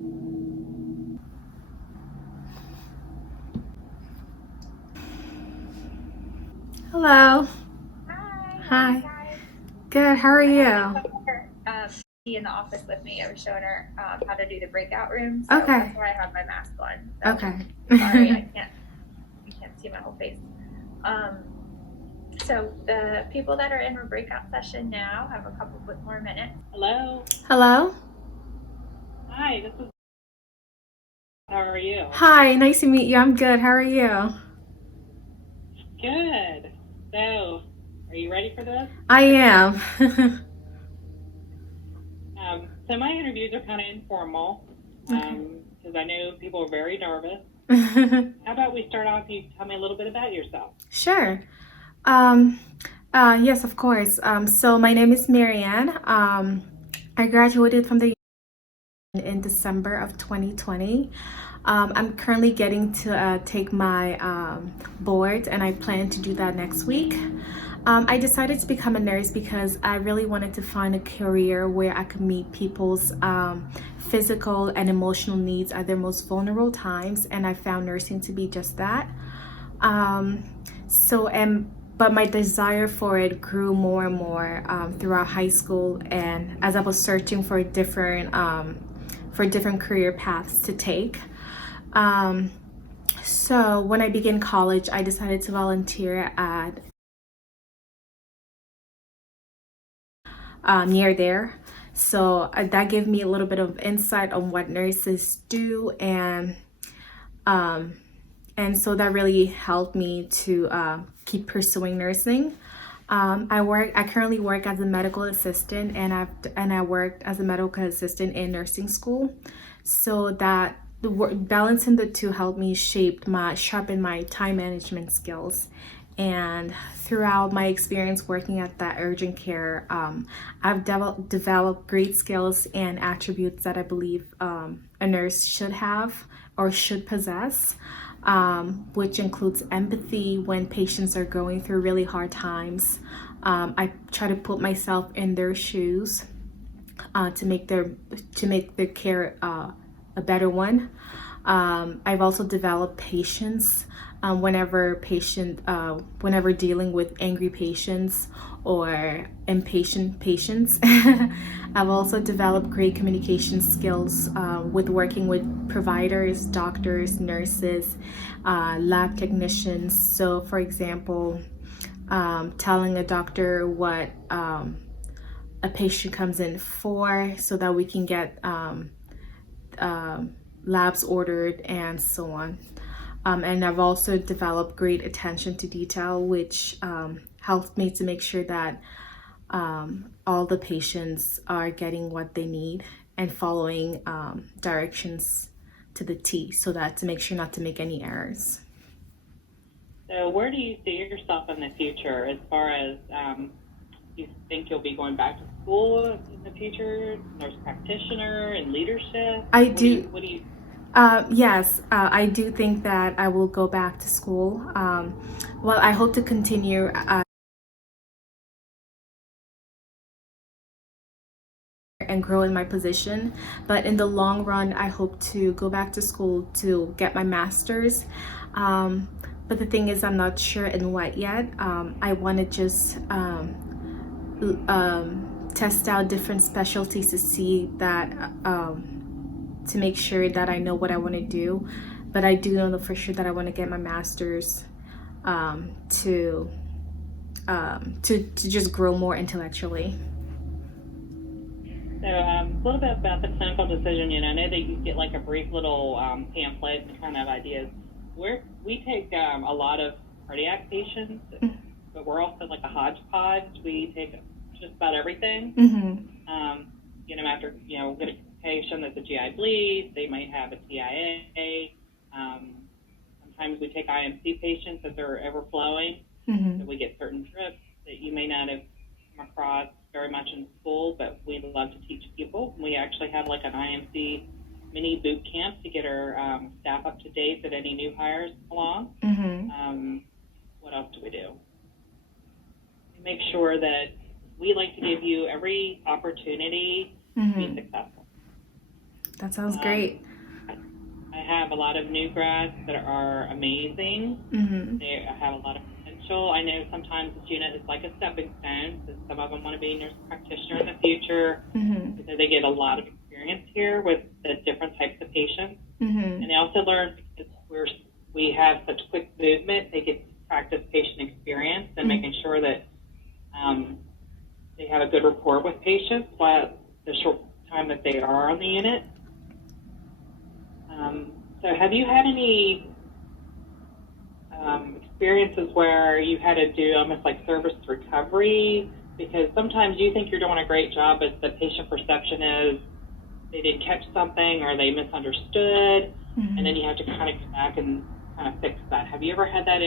Hello. Hi, how are you Hi. guys? Good. How are I had my you? coworker be in the office with me. I was showing her how to do the breakout room, so Okay. that's why I have my mask on. So Okay. sorry, I can't you can't see my whole face. Um, so the people that are in our breakout session now have a couple quick more minutes. Hello. Hello. Hi, this is. How are you? Hi. Nice to meet you. I'm good. How are you? Good. So, are you ready for this? I am. So my interviews are kind of informal Okay. because I know people are very nervous. How about we start off? You tell me a little bit about yourself. Sure. Um, yes, of course. So my name is Marianne. I graduated from the in December of 2020. I'm currently getting to take my board, and I plan to do that next week. I decided to become a nurse because I really wanted to find a career where I could meet people's physical and emotional needs at their most vulnerable times, and I found nursing to be just that. Um, but my desire for it grew more and more throughout high school, and as I was searching for different career paths to take. Um, so when I began college, I decided to volunteer at near there. So that gave me a little bit of insight on what nurses do, um, and so that really helped me to keep pursuing nursing. I currently work as a medical assistant, and I worked as a medical assistant in nursing school. So that balancing the two helped me sharpen my time management skills. And throughout my experience working at that urgent care, I've developed great skills and attributes that I believe a nurse should have or should possess, which includes empathy when patients are going through really hard times. I try to put myself in their shoes to make their care a better one. I've also developed patience whenever dealing with angry patients or impatient patients. I've also developed great communication skills with working with providers, doctors, nurses, lab technicians. So, for example, telling a doctor what a patient comes in for so that we can get labs ordered and so on. And I've also developed great attention to detail, which helped me to make sure that all the patients are getting what they need and following directions to the T, so that to make sure not to make any errors. So, where do you see yourself in the future as far as you think you'll be going back to school in the future, nurse practitioner and leadership? I What do you do. what do you Yes, I do think that I will go back to school. Well, I hope to continue and grow in my position, but in the long run, I hope to go back to school to get my master's. Um, but the thing is, I'm not sure in what yet. I want to just test out different specialties to see that to make sure that I know what I want to do. But I do know for sure that I want to get my master's um, to to just grow more intellectually. So, a little bit about the clinical decision. I know that you get like a brief little pamphlet and kind of ideas. We take a lot of cardiac patients, but we're also like a hodgepodge. We take just about everything. Mm-hmm. After get a patient that's a GI bleed, they might have a TIA. Sometimes we take IMC patients that they're overflowing. Mm-hmm. So we get certain drips that you may not have come across very much in school, but we love to teach people. We actually have like an IMC mini boot camp to get our staff up to date that any new hires along. Mm-hmm. What else do? We make sure that we like to give you every opportunity to be Mm-hmm. successful. That sounds great. I have a lot of new grads that are amazing. Mm-hmm. They have a lot of potential. I know sometimes this unit is like a stepping stone. So some of them want to be a nurse practitioner in the future Mm-hmm. because they get a lot of experience here with the different types of patients. Mm-hmm. And they also learn because we have such quick movement, they get to practice patient experience and making sure that they have a good rapport with patients while the short time that they are on the unit. So have you had any experiences where you had to do almost like service recovery? Because sometimes you think you're doing a great job, but the patient perception is they didn't catch something or they misunderstood, and then you have to kind of go back and kind of fix that. Have you ever had that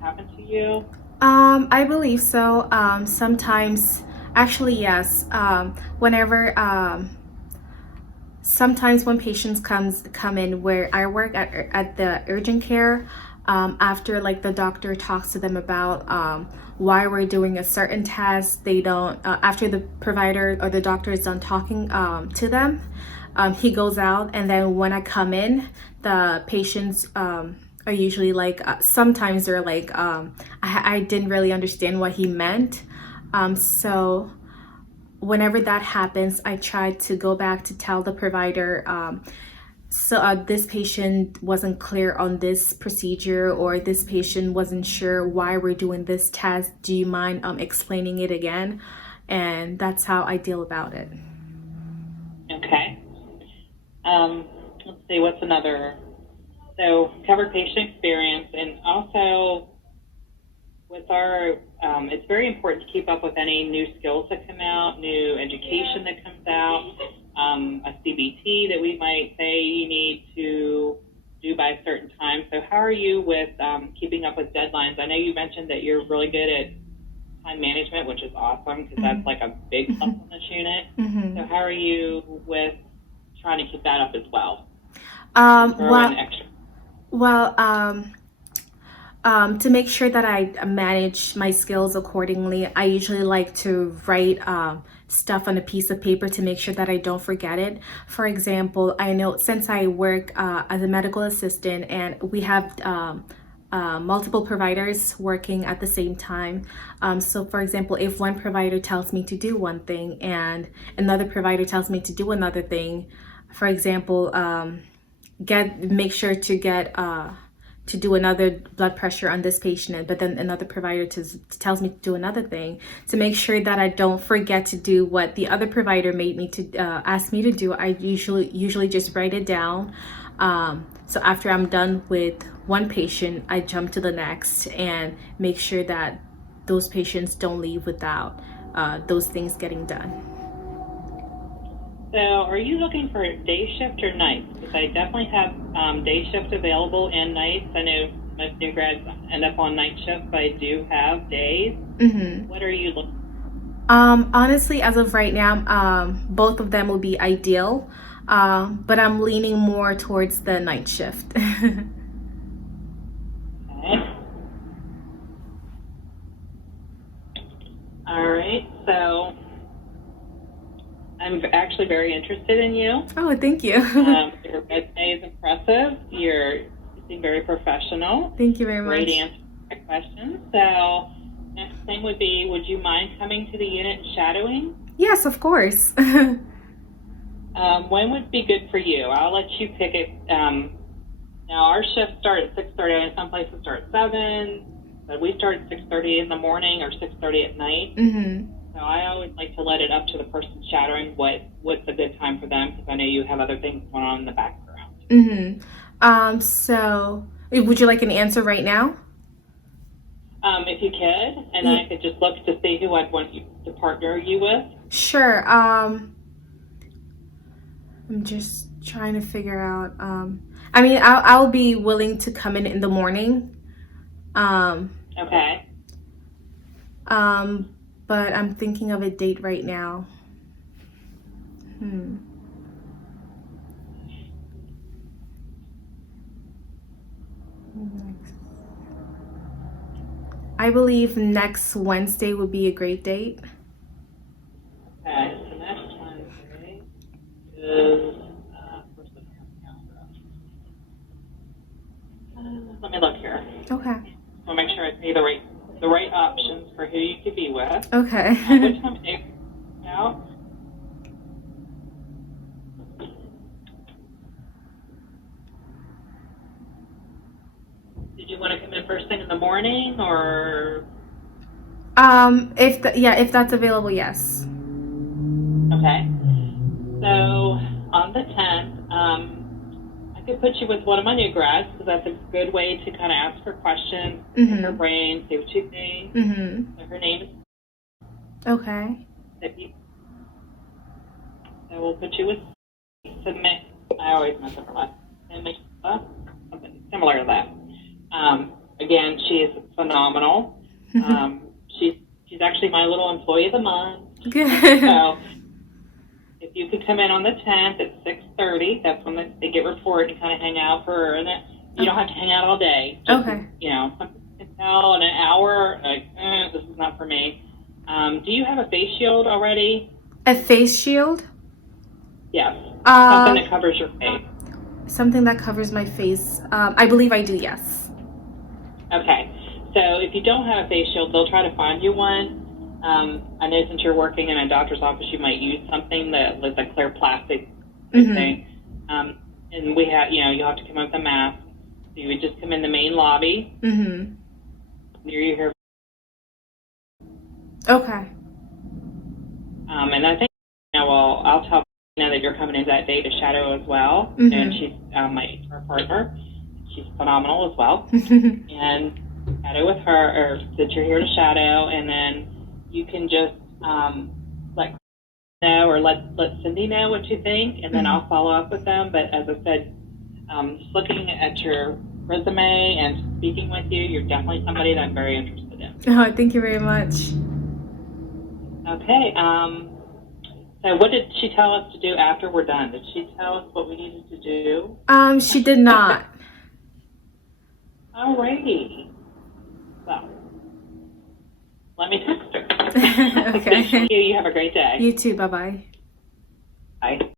happen to you? I believe so. Sometimes, actually, yes. Sometimes when patients come in where I work at the urgent care, after like the doctor talks to them about why we're doing a certain test, they don't. After the provider or the doctor is done talking to them, he goes out, and then when I come in, the patients are usually like. Sometimes they're like, I didn't really understand what he meant, so. Whenever that happens, I try to go back to tell the provider, this patient wasn't clear on this procedure, or this patient wasn't sure why we're doing this test. Do you mind explaining it again? And that's how I deal about it. Okay. Let's see, what's another? So cover patient experience, and also with our, it's very important to keep up with any new skills that come out, new education that comes out, a CBT that we might say you need to do by a certain time. So how are you with keeping up with deadlines? I know you mentioned that you're really good at time management, which is awesome because that's like a big plus on this unit. So how are you with trying to keep that up as well? To make sure that I manage my skills accordingly, I usually like to write stuff on a piece of paper to make sure that I don't forget it. For example, I know since I work as a medical assistant and we have multiple providers working at the same time. So for example, if one provider tells me to do one thing and another provider tells me to do another thing, for example, make sure to do another blood pressure on this patient, but then another provider tells me to do another thing, to make sure that I don't forget to do what the other provider made me to ask me to do. I usually just write it down. So after I'm done with one patient, I jump to the next and make sure that those patients don't leave without those things getting done. So are you looking for a day shift or night? Because I definitely have day shift available and nights. I know most new grads end up on night shift, but I do have days. What are you looking for? Honestly, as of right now, both of them will be ideal, but I'm leaning more towards the night shift. Okay. All right, so I'm actually very interested in you. Oh, thank you. Your resume is impressive. You seem very professional. Thank you very much. Great answer to my questions. So next thing would be, would you mind coming to the unit and shadowing? Yes, of course. When would be good for you? I'll let you pick it. Now our shifts start at 6:30. And some places start at 7, but we start at 6:30 in the morning or 6:30 at night. So I always like to let it up to the person shadowing what's a good time for them, because I know you have other things going on in the background. So would you like an answer right now? If you could, and I could just look to see who I'd want you to partner you with. Sure. I'm just trying to figure out. I mean, I'll be willing to come in the morning. Okay. But I'm thinking of a date right now. I believe next Wednesday would be a great date. Okay, so next Wednesday is Okay. So make sure I tell you the right options for who you could be with. Okay. Which time of day out? Did you want to come in first thing in the morning or? If that's available, yes. Okay. So on the 10th, I could put you with one of my new grads because that's a good way to kind of ask her questions, pick her brain, see what she thinks. So her name is. Okay. So we'll put you with submit. I always mess up her last name. Something similar to that. Again, she is phenomenal. She's actually my little employee of the month. Good. So if you could come in on the 10th at 6:30, that's when they get reported to kind of hang out for, and you don't have to hang out all day. Just, Okay. you know, some people can tell in an hour, like, this is not for me. Do you have a face shield already? A face shield? Yes. Something that covers your face. Something that covers my face. I believe I do, yes. Okay. So if you don't have a face shield, they'll try to find you one. I know since you're working in a doctor's office, you might use something that looks like clear plastic thing. And we have, you'll have to come up with a mask. So you would just come in the main lobby. Near you here. Okay. And I think, I'll tell you that you're coming in that day to shadow as well. And she's my HR partner. She's phenomenal as well. And shadow with her, or that you're here to shadow, and then you can just let know or let Cindy know what you think, and then I'll follow up with them. But as I said, just looking at your resume and speaking with you, you're definitely somebody that I'm very interested in. Oh, thank you very much. Okay. So what did she tell us to do after we're done? Did she tell us what we needed to do? She did not. Alrighty. Well, let me text her. Okay. Thank you. You have a great day. You too. Bye-bye. Bye.